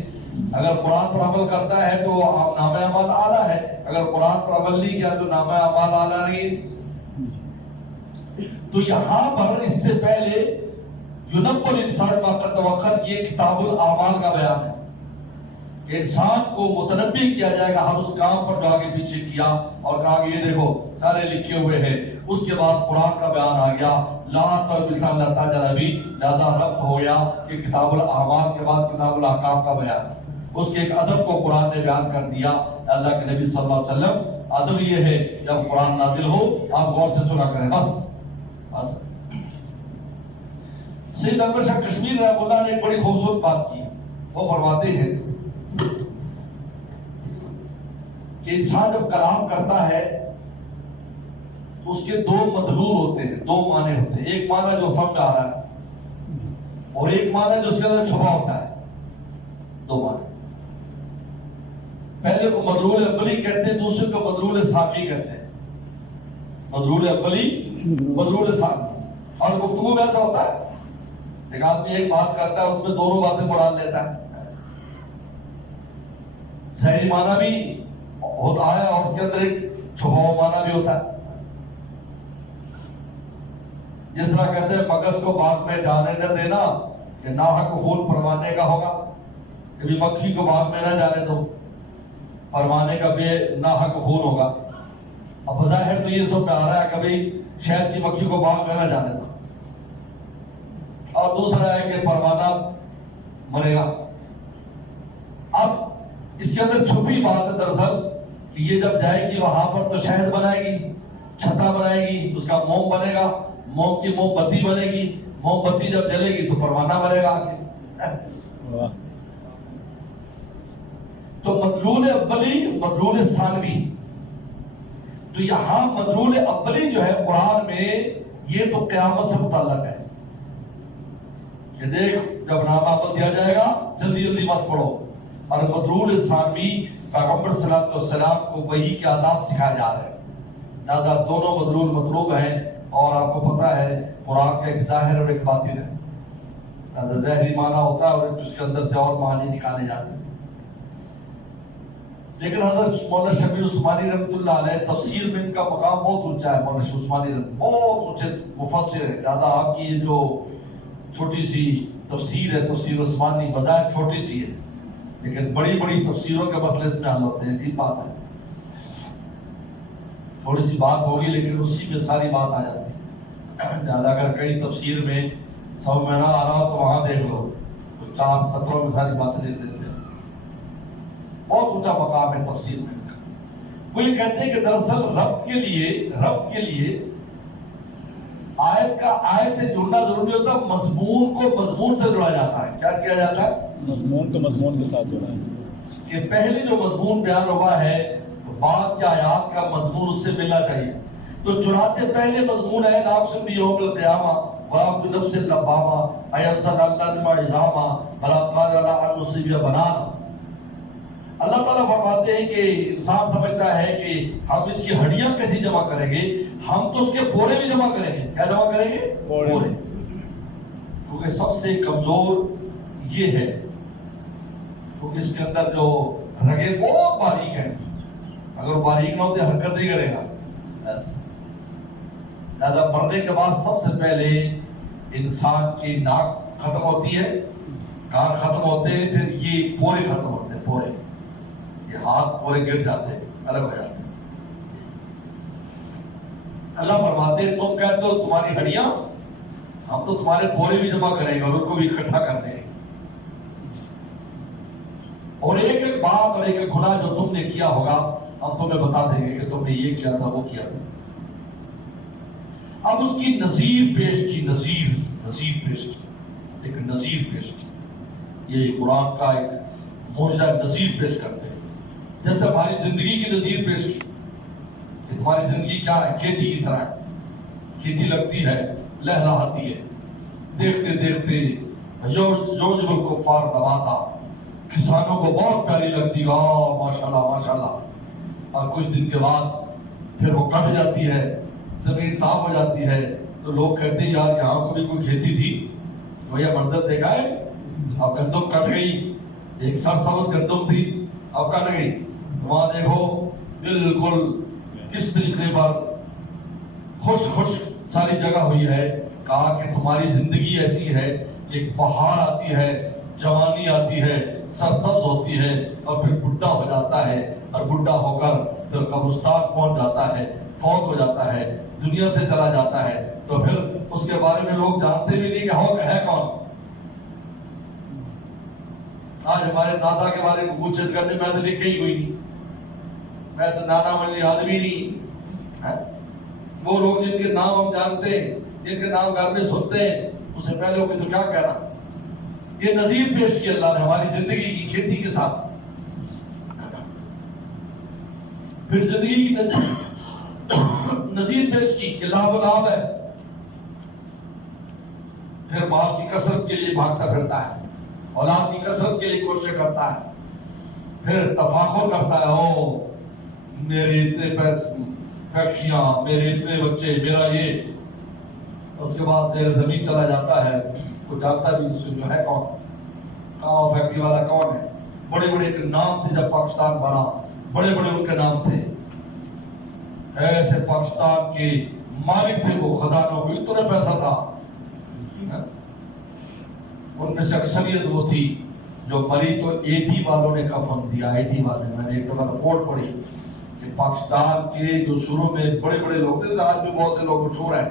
اگر قرآن پر عمل کرتا ہے تو نام اعمال اعلیٰ ہے, اگر قرآن پر عمل نہیں کیا تو نام اعمال اعلیٰ نہیں. تو یہاں پر اس سے پہلے یونب الانسان ما قد توقع یہ کتاب الاعمال کا بیان ہے کہ انسان کو متنبی کیا جائے گا ہر اس کام پر جو آگے پیچھے کیا, اور کہا کہ یہ دیکھو سارے لکھے ہوئے ہیں. اس کے بعد قرآن کا بیان آ گیا لا تلبسان لا تاجر ابھی لہذا ربط ہو گیا کہ کتاب الاعمال کے بعد کتاب الاحکام کا بیان. اس کے ایک ادب کو قرآن نے بیان کر دیا. اللہ کے نبی صلی اللہ علیہ وسلم ادب یہ ہے جب قرآن نازل ہو آپ غور سے سنا کریں بس. سید انور شاہ کشمیر رحمہ اللہ نے ایک بڑی خوبصورت بات کی. وہ فرماتے ہیں کہ انسان جب کلام کرتا ہے تو اس کے دو مدلول ہوتے ہیں, دو معنی ہوتے ہیں. ایک معنی جو سمجھ آ رہا ہے اور ایک معنی جو اس کے اندر چھپا ہوتا ہے. دو معنی. پہلے کو مدلول اولی کہتے ہیں, دوسرے کو مدلول ثانی کہتے ہیں. مدلول اولی مدلول ثانی. اور گفتگو میں ایسا ہوتا ہے ایک آدمی ایک بات کرتا ہے اس میں دونوں باتیں بڑھا لیتا ہے. صحیح معنی بھی ہوتا ہے اور اس کے اندر ایک چھپا ہوا معنی بھی ہوتا ہے. جس طرح کہتے ہیں مگس کو باغ میں جانے نہ دینا کہ ناحق خون فرمانے کا ہوگا. کبھی مکھی کو باغ میں نہ جانے دو, فرمانے کا بھی ناحق خون ہوگا. اب بظاہر تو یہ سب میں آ رہا ہے کبھی شہد کی مکھی کو باغ میں نہ جانے دو, اور دوسرا ہے کہ فرمانا مرے گا. اب اس کے اندر چھپی بات ہے دراصل کہ یہ جب جائے گی وہاں پر تو شہد بنائے گی, چھتا بنائے گی, اس کا موم بنے گا, موم کی موم بتی بنے گی, موم بتی جب جلے گی تو پروانہ بنے گا. تو مدلول اولی مدلول ثانوی. تو یہاں مدلول اولی جو ہے قرآن میں یہ تو قیامت سے متعلق ہے کہ دیکھ جب نامہ بن دیا جائے گا جلدی جلدی مت پڑھو. اور مدلول ثانوی پیغمبر صلی اللہ علیہ وسلم کو وحی کے آداب سکھائے جا رہے ہیں. لہٰذا دونوں مدلول مطلوب ہیں, اور آپ کو پتا ہے قرآن کا ایک ظاہر اور ایک باطن ہے. لہٰذا ظاہری معنی ہوتا ہے اور اس کے اندر سے اور معنی نکالے جاتے ہیں. لیکن حضرت مولانا شبیر عثمانی رحمۃ اللہ علیہ تفسیر میں ان کا مقام بہت اونچا ہے. مولانا شبیر عثمانی بہت اونچے مفسر ہے. لہٰذا آپ کی جو چھوٹی سی تفسیر ہے تفسیر عثمانی بظاہر چھوٹی سی ہے لیکن بڑی بڑی تفسیروں کے مسئلے اس میں حل ہوتے ہیں. ٹھیک بات ہے, تھوڑی سی بات ہوگی لیکن اسی میں ساری بات آ جاتی ہے. اگر کئی تفسیر میں سمجھ میں نہ آ رہا ہو تو وہاں دیکھ لو, تو 4 سطروں میں ساری باتیں دیکھ لیتے ہیں. بہت اونچا مقام ہے تفسیر میں. وہ یہ کہتے ہیں کہ دراصل ربط کے لیے آیت کا آیت سے جڑنا ضروری ہوتا ہے, مضمون کو مضمون سے جڑا جاتا ہے. کیا کیا جاتا ہے؟ مضمون کو مضمون کے ساتھ جڑا ہے. کہ پہلے جو مضمون بیان ہوا ہے بعد کے آیات کا مضمون اس سے ملنا چاہیے. تو چنانچہ پہلے مضمون ہے ناقص بیوم القیامہ ولا بنفس اللوامہ اینصر اللہ عظامہ بلا قادر علی مصیبہ بنانا. اللہ تعالیٰ فرماتے ہیں کہ انسان سمجھتا ہے کہ ہم اس کی ہڈیاں کیسی جمع کریں گے, ہم تو اس کے پورے بھی جمع کریں گے. کیا جمع کریں گے؟ پورے. کیونکہ سب سے کمزور یہ ہے کیونکہ اس کے اندر جو رگیں بہت باریک ہیں, اگر باریک نہ ہوتے حرکت نہیں کرے گا. لہذا مرنے کے بعد سب سے پہلے انسان کی ناک ختم ہوتی ہے, کان ختم ہوتے ہیں, پھر یہ پورے ختم ہوتے ہیں. پورے یہ ہاتھ پورے گر جاتے ہیں, الگ ہو جاتے ہیں. اللہ فرماتے ہیں تم کہتے ہو تمہاری ہڈیاں, ہم تو تمہارے پورے بھی جمع کریں گے اور ان کو بھی اکٹھا کر دیں گے. اور ایک ایک بات اور ایک ایک گناہ جو تم نے کیا ہوگا ہم تمہیں بتا دیں گے کہ تم نے یہ کیا تھا وہ کیا تھا. اب اس کی نظیر پیش کی, نظیر پیش کی, ایک نظیر پیش کی. یہ قرآن کا ایک معجزہ نظیر پیش کرتے ہیں. جیسے ہماری زندگی کی نظیر پیش کی کہ تمہاری زندگی کیا ہے, کھیتی کی طرح ہے. کھیتی لگتی ہے, لہراتی ہے, دیکھتے دیکھتے یعجب الکفار نباتا, کسانوں کو بہت پیاری لگتی ہے، ماشاءاللہ ماشاءاللہ، اور کچھ دن کے بعد پھر وہ کٹ جاتی ہے، زمین صاف ہو جاتی ہے، تو لوگ کہتے ہیں یار یہاں کو بھی کوئی کھیتی تھی، بھیا منظر دیکھا ہے، اب گندم کٹ گئی، ایک سرسبز گندم تھی اب کٹ گئی، وہاں دیکھو بالکل کس طریقے پر خوش ساری جگہ ہوئی ہے۔ کہا کہ تمہاری زندگی ایسی ہے کہ ایک بہار آتی ہے، جوانی آتی ہے، سرسبز ہوتی ہے، اور پھر بڈھا ہو جاتا ہے، اور بڈھا ہو کر پھر قبرستان پہنچ جاتا ہے، فوت ہو جاتا ہے، دنیا سے چلا جاتا ہے، تو پھر اس کے بارے میں لوگ جانتے بھی نہیں کہ ہے کون۔ آج ہمارے دادا کے بارے میں پوچھے کرنے میں تو لکھ ہی ہوئی نہیں، میں تو نانا ملی آدمی نہیں۔ وہ لوگ جن کے نام ہم جانتے ہیں، جن کے نام گھر میں سنتے ہیں، اس سے پہلے تو کیا کہنا۔ یہ نظیر پیش کی اللہ نے ہماری زندگی کی کھیتی کے ساتھ، پھر زندگی کی نظیر پیش کی کہ لاب و لاب ہے، پھر باپ کی کثرت کے لیے بھاگتا پھرتا ہے، اولاد کی کثرت کے لیے کوشش کرتا ہے، پھر تفاخر کرتا ہے، او میرے اتنے فیکٹریاں، میرے اتنے بچے، میرا یہ۔ اس کے بعد زیر زمین چلا جاتا ہے، کوئی جانتا بھی نہیں جو ہے کون، کہاں فیکٹری والا کون ہے۔ بڑے بڑے نام تھے جب پاکستان بنا، بڑے بڑے ان کے نام تھے، ایسے پاکستان کے مالک تھے وہ، خزانوں کو اتنا پیسہ تھا۔ ان میں سے اکثریت وہ تھی جو مری تو اے ٹی والوں نے کفن دیا۔ اے ٹی والے، میں نے ایک دفعہ رپورٹ پڑھی کہ پاکستان کے جو شروع میں بڑے بڑے لوگ تھے، آج بھی بہت سے لوگ مشہور ہیں،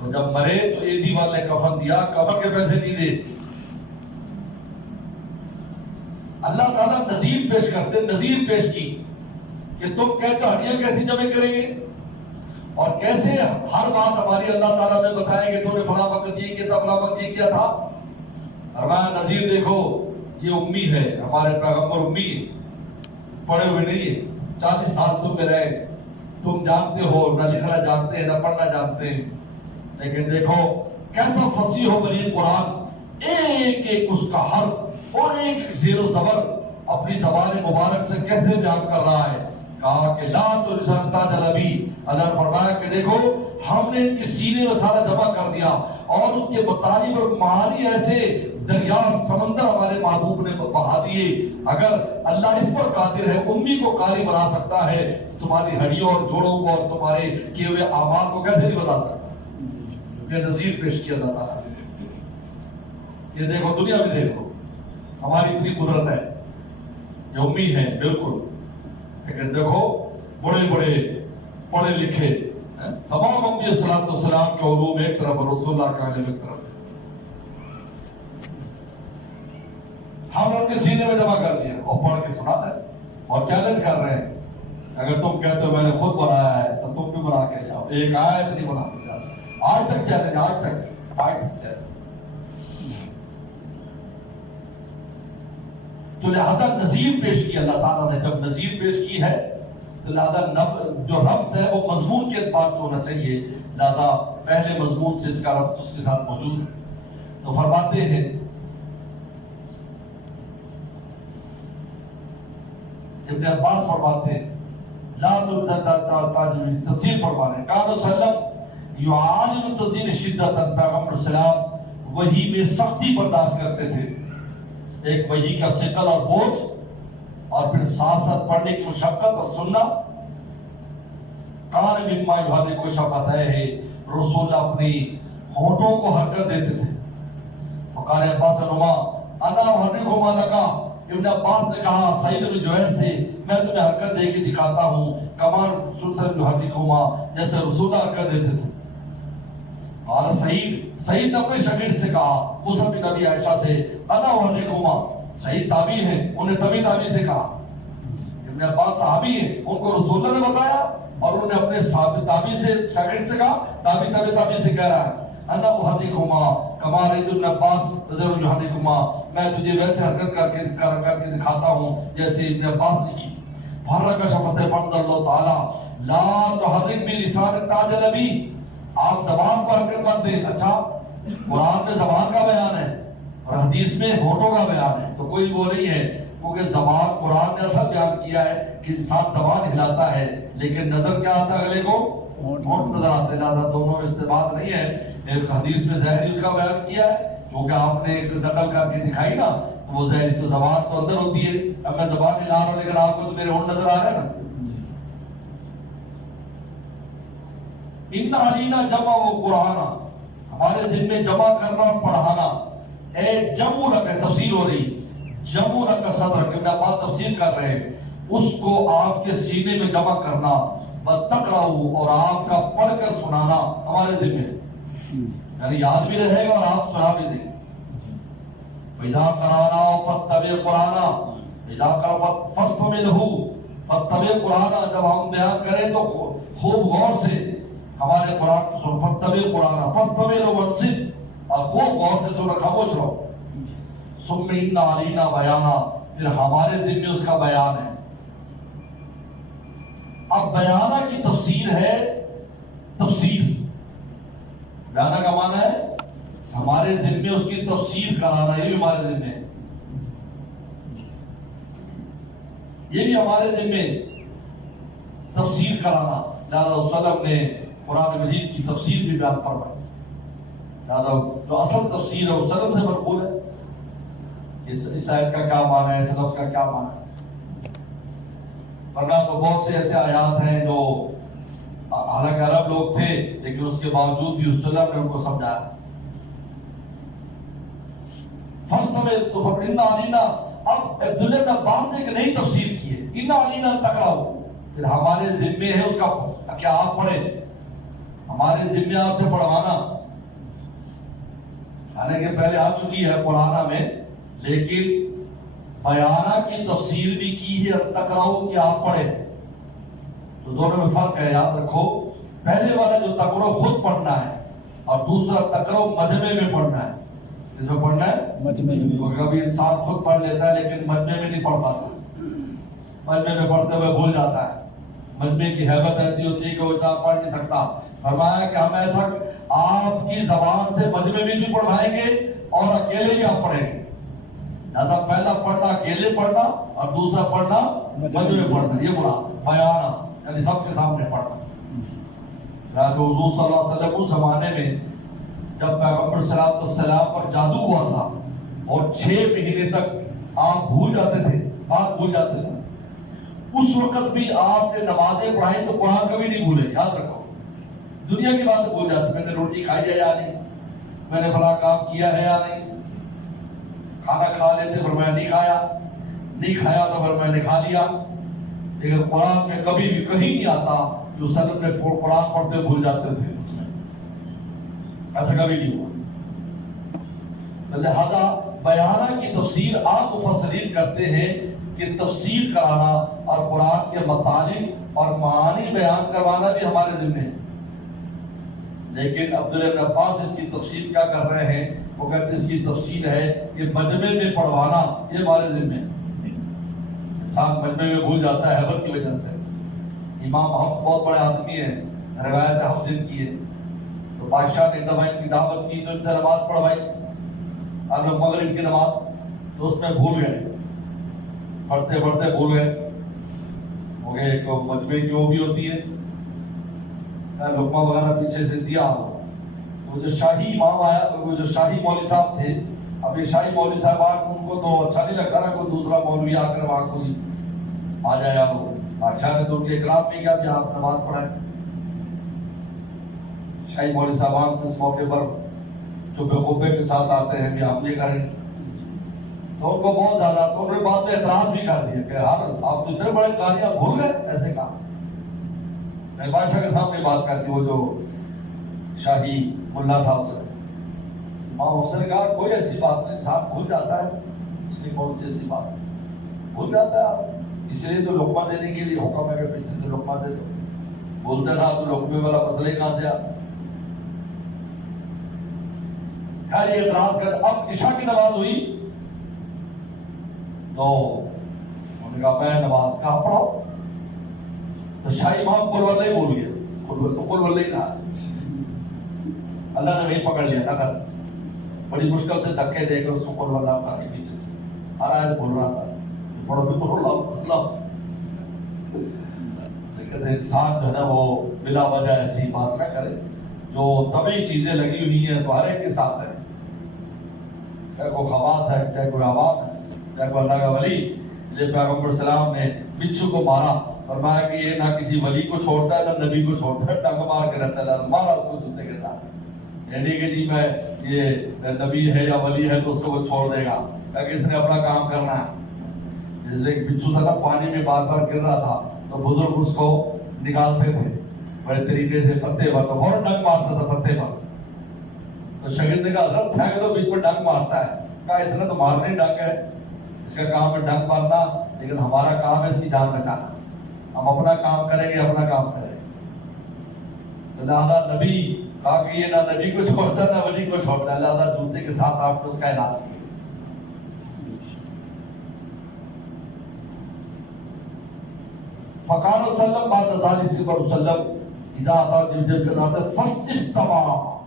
تو جب مرے تو اے ٹی والے نے کفن دیا، کفن کے پیسے نہیں دے۔ اللہ تعالیٰ نظیر پیش کرتے، نظیر پیش کی کہ تم کہانیاں کیسی جمع کریں گے، اور کیسے ہر بات ہماری اللہ تعالیٰ نے بتائے کہ تو نے فلاں وقت یہ کیا تھا، فلاں وقت یہ کیا تھا۔ فرمایا نظیر دیکھو یہ امی ہے، ہمارے پیغمبر امی ہے، پڑھے ہوئے نہیں ہے، 40 سال تم میں رہے، تم جانتے ہو نہ لکھنا جانتے ہیں نہ پڑھنا جانتے ہیں، لیکن دیکھو کیسا فصیح و بلیغ قرآن، ایک ایک اس کا حرف اور ایک زیر و زبر اپنی زبان مبارک سے کیسے بیان کر رہا ہے۔ کہا کہ لا تجزن تاج الابی، اللہ نے فرمایا کہ دیکھو ہم نے ان کے سینے میں سارا جمع کر دیا، اور اس کے مطالب اور معانی ایسے دریا سمندر ہمارے محبوب نے بہا دیے۔ اگر اللہ اس پر قادر ہے، امی کو قاری بنا سکتا ہے، تمہاری ہڈیوں اور جوڑوں کو اور تمہارے کیے ہوئے اعمال کو کیسے نہیں بتا سکتا۔ یہ نظیر پیش کیا جاتا ہے۔ یہ دیکھو دنیا میں دیکھو ہماری اتنی قدرت ہے، یہ امی ہے بالکل، لیکن دیکھو بڑے بڑے پڑھے لکھے تمام انبیاء صلی اللہ علیہ وسلم کے علوم ایک طرف اور رسول اللہ کا علم ایک طرف، ہم ان کے سینے میں جمع کر دیا اور پڑھ کے سنا ہے اور چیلنج کر رہے ہیں۔ اگر تم کہتے ہو میں نے خود بنایا ہے تو تم بھی بنا کے جاؤ، ایک آیت نہیں بنا سکتے، آج تک چیلنج، آج تک چیلنج۔ تو لہذا نظیر پیش کی اللہ تعالیٰ نے، جب نظیر پیش کی ہے تو لہذا جو ربط ہے وہ مضمون کے اعتبار سے ہونا چاہیے، لہذا پہلے مضمون سے اس کا ربط اس کے ساتھ موجود ہے۔ تو فرماتے ہیں ابن عباس فرماتے ہیں لا تجزن تفسیر فرما رہے ہیں کان وسلم یعالج تزین شدت، پیغمبر سلام وحی میں سختی برداشت کرتے تھے، ایک وحی کا ثقل اور بوجھ، اور پھر ساتھ ساتھ پڑھنے کی مشقت اور سننا۔ کان مما یحرک شفتیہ، رسول اپنی ہونٹوں کو حرکت دیتے تھے۔ فقال عباس نما انا احرکہما لک، ابن عباس نے کہا سعید بن جبیر سے میں تمہیں حرکت دے کے دکھاتا ہوں، کمان رسول صلی اللہ علیہ وسلم جیسے رسول حرکت دیتے تھے۔ اور سعید نے اپنے شاگرد سے کہا، موسیٰ بن نبی عائشہ سے انا احرکہما، سعید تابعی ہیں، انہیں تبھی تابعی سے کہا، ابن عباس صحابی ہیں، ان کو رسول اللہ نے بتایا اور انہوں نے اپنے تابعی سے شاگرد سے کہا، تابعی سے کہہ رہا ہے انا احرکہما کما رأیت ابن عباس رضی یحرکہما، میں تجھے ویسے حرکت کر کے دکھاتا ہوں جیسے ابن عباس نے کی۔ حرک شفتہ فانزل اللہ تعالی لا تحرک بلسانک تاج الابی، آپ زبان کو حرکت مت دیں۔ اچھا قرآن میں زبان کا بیان ہے اور حدیث میں ہونٹوں کا بیان ہے، تو کوئی وہ نہیں ہے، کیونکہ زبان قرآن نے ایسا بیان کیا ہے کہ انسان زبان ہلاتا ہے لیکن نظر کیا آتا ہے اگلے کو؟ ہونٹ نظر آتے، لہٰذا دونوں میں استعمال نہیں ہے۔ ایک حدیث میں ظاہری اس کا بیان کیا ہے، کیونکہ آپ نے ایک نقل کر کے دکھائی نا، تو وہ ظاہری تو زبان تو اندر ہوتی ہے، اب میں زبان ہلا رہا ہوں لیکن آپ کو تو میرے ہونٹ نظر آ رہے ہیں نا۔ ان علینا جمع و قرآن، ہمارے ذمے جمع کرنا اور پڑھانا۔ اے جمع رکھ، تفسیر ہو رہی، جمع رکھ صدر، کہ بات تفسیر کر رہے ہیں، اس کو آپ کے سینے میں جمع کرنا، وَتَقْرَأُ، اور آپ کا پڑھ کر سنانا ہمارے ذمے، یعنی یاد بھی رہے گا اور آپ سنا بھی دیں گے۔ وَإِذَا قَرَأْنَاهُ فَاتَّبِعْ قُرْآنَهُ، وَإِذَا قَرَأْنَاهُ فَاسْتَمِعْ لَهُ فَاتَّبِعْ قُرْآنَهُ، جب ہم بیان کریں تو خوب غور سے ہمارے قرآن کو سن، فَاتَّبِعْ قُرْآنَهُ فَاسْتَمِعْ لَهُ وَانصِتْ، اور خوب غور سے سنو، خاموش رہو۔ ثُمَّ إِنَّ عَلَيْنَا بَيَانَهُ، پھر ہمارے ذمے اس کا بیان ہے۔ اب بیانہ کی تفسیر ہے تفسیر، بیانہ کا معنی ہے ہمارے ذمے اس کی تفسیر کرانا، یہ بھی ہمارے ذمے ہے، یہ بھی ہمارے ذمے تفسیر کرانا۔ لہذا وسلم نے قرآن مجید کی تفسیر بھی بیان فرمائی، لہذا جو اصل تفسیر ہے وسلم سے منقول ہے، اس آیت کا کیا معنی ہے، اس لفظ کا کیا معنی ہے۔ ورنہ تو بہت سے ایسے آیات ہیں جو حالانکہ عرب لوگ تھے لیکن اس کے باوجود بھی وسلم نے ان کو سمجھایا۔ فرسٹ میں تو ان علینا، اب عبداللہ بن عباس سے ایک نئی تفسیر کی ہے، ان علینا تقرأو، پھر ہمارے ذمے ہے اس کا کیا آپ پڑھیں، ہمارے ذمے آپ سے پڑھوانا، حالانکہ پہلے آ چکی ہے قرآن میں، لیکن بیانہ کی تفسیر بھی کی ہے تقرأو کہ آپ پڑھیں، تو دونوں میں فرق ہے، یاد رکھو۔ پہلے والا جو تقرأو خود پڑھنا ہے اور دوسرا تقرأو مجمع میں پڑھنا ہے۔ اس میں پڑھنا ہے مجمع میں، کبھی انسان خود پڑھ لیتا ہے لیکن مجمع میں نہیں پڑھ پاتا، مجمع میں پڑھتے ہوئے بھول جاتا ہے، مجمع کی حیبت ایسی ہوتی ہے کہ وہ اتنا پڑھ نہیں سکتا۔ فرمایا کہ ہم ایسا آپ کی زبان سے مجمع میں بھی پڑھائیں گے اور اکیلے بھی آپ پڑھیں گے، لہذا پہلا پڑھنا اکیلے پڑھنا اور دوسرا پڑھنا مجمع میں پڑھنا، یہ بڑا بیانہ یعنی سب کے سامنے پڑھنا۔ حضور صلی اللہ علیہ وسلم اس زمانے میں جب پیغمبر صلی اللہ علیہ وسلم پر جادو ہوا تھا اور 6 مہینے تک آپ بھول جاتے تھے، بات بھول جاتے تھے، اس وقت بھی آپ نے نمازیں پڑھائی تو قرآن کبھی نہیں بھولے، یاد رکھو۔ دنیا کی باتیں بھول جاتے، میں نے روٹی کھائی ہے یا نہیں، میں نے بڑا کام کیا ہے یا نہیں، کھانا کھا لیتے پر میں نہیں کھایا، نہیں کھایا تو پر میں نے کھا لیا، لیکن قرآن میں کبھی بھی کہیں نہیں آتا جو سلم میں قرآن پڑھتے بھول جاتے تھے، اس میں ایسا کبھی نہیں ہوا۔ لہذا بیانہ کی تفسیر آپ مفسرین کرتے ہیں کہ تفسیر کرانا اور قرآن کے مطالب اور معانی بیان کروانا بھی ہمارے ذمہ ہے، لیکن عبداللہ بن عباس اس کی تفسیر کیا کر رہے ہیں، وہ کہتے اس کی تفسیر ہے کہ مجمع میں پڑھوانا یہ ہمارے ذمہ ہے۔ انسان مجمع میں بھول جاتا ہے حیبت کی وجہ سے۔ امام حفص بہت بڑے آدمی ہیں، روایت حفص ان کی ہے، تو بادشاہ نے دفعہ ان کی دعوت کی تو ان سے نماز پڑھوائی، اور مغرب کی نماز، تو اس میں بھول گئے، پڑھتے پڑھتے بھول گئے، ہو گئے ایک مجمع کی وہ بھی ہوتی ہے لقمہ وغیرہ پیچھے سے دیا ہو، تو جو شاہی امام آیا، وہ جو شاہی مولوی صاحب تھے، اب یہ شاہی مولوی صاحب ان کو تو اچھا نہیں لگتا نا کوئی دوسرا مولوی آ کر وہاں کوئی آ جائے، اب بادشاہ نے تو ان کے اکرام نہیں کیا کہ آپ نماز پڑھائیں۔ شاہی مولوی صاحب اس موقع پر چپے خوبے کے ساتھ آتے ہیں کہ ہم یہ کریں، تو ان کو بہت زیادہ، تو انہوں نے بعد میں اعتراض بھی کر دیا کہ ہاں آپ تو اتنے بڑے کاریاں بھول گئے، ایسے کہا۔ میں بادشاہ کے سامنے بات کرتی، وہ جو شاہی ملا تھا اس نے کہا کوئی ایسی بات نہیں، انسان بھول جاتا ہے، اس میں کون سی ایسی بات بھول جاتا ہے، اس لیے تو لقمہ دینے کے لیے حکم ہے کہ پیچھے سے لقمہ دے دو، بولتے رہا تو لقمے والا مسئلہ کہاں سے آتا۔ خیر یہ اعتراض کر، اب عشاء کی نماز ہوئی تو انہوں نے کہا میں نماز کہاں پڑھاؤ، تو شاہی امام قل واللہ ہی بول گیا، قل واللہ ہی کہا، اللہ نے وہی پکڑ لیا، نہ کر بڑی مشکل سے دھکے دے کر اس کو قل واللہ کہا کے پیچھے سے ہر آیت بول رہا تھا پڑھو بھی بول رہا کہتے انسان جو ہے نا وہ بلا وجہ ایسی بات نہ کرے جو طبعی چیزیں لگی ہوئی ہیں تو ہر ایک کے ساتھ ہے، چاہے کوئی خواص ہے، چاہے کوئی عوام ہے، چاہے کوئی اللہ کا ولی. یہ پیغمبر السلام نے بچھو کو مارا، فرمایا کہ یہ نہ کسی ولی کو چھوڑتا ہے نہ نبی کو چھوڑتا ہے، ٹنگ مار کے رہتا ہے، مارا اس کو جوتے کے ساتھ. یعنی کہ جی میں یہ نبی ہے یا ولی ہے تو اس کو وہ چھوڑ دے گا، تاکہ اس نے اپنا کام کرنا ہے. جیسے ایک بچھو تھا نا پانی میں بار بار گر رہا تھا تو بزرگ اس کو نکالتے تھے بڑے طریقے سے پتے پر، تو فوراً ڈنگ مارتا تھا پتے پر. تو شاگرد نے کہا حضرت پھینک دو، بیچ میں ڈنگ مارتا ہے. کہا اس نے تو مارنے ڈنگ ہے، اس کا کام ہے ڈنگ مارنا، لیکن ہمارا کام ہے اس کی جان بچانا. ہم اپنا کام کریں گے، اپنا کام کریں گے. لہٰذا نبی کہا کہ یہ نہ نبی کو چھوڑتا نہ ولی کو چھوڑتا، لہٰذا جوتے کے ساتھ آپ نے اس کا علاج کیا. فقال وسلم بعد ذلك صلی اللہ علیہ وسلم اذا اتا جب سے آتا فاستمع،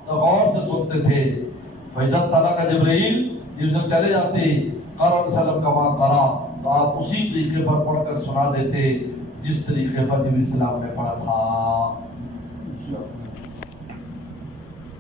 تو غور سے سنتے تھے. فاذا طلق جبرائیل، جب چلے جاتے قرأ وسلم کما قرأ، تو آپ اسی طریقے پر پڑھ کر سنا دیتے جس طریقے پر نبی السلام نے پڑھا تھا.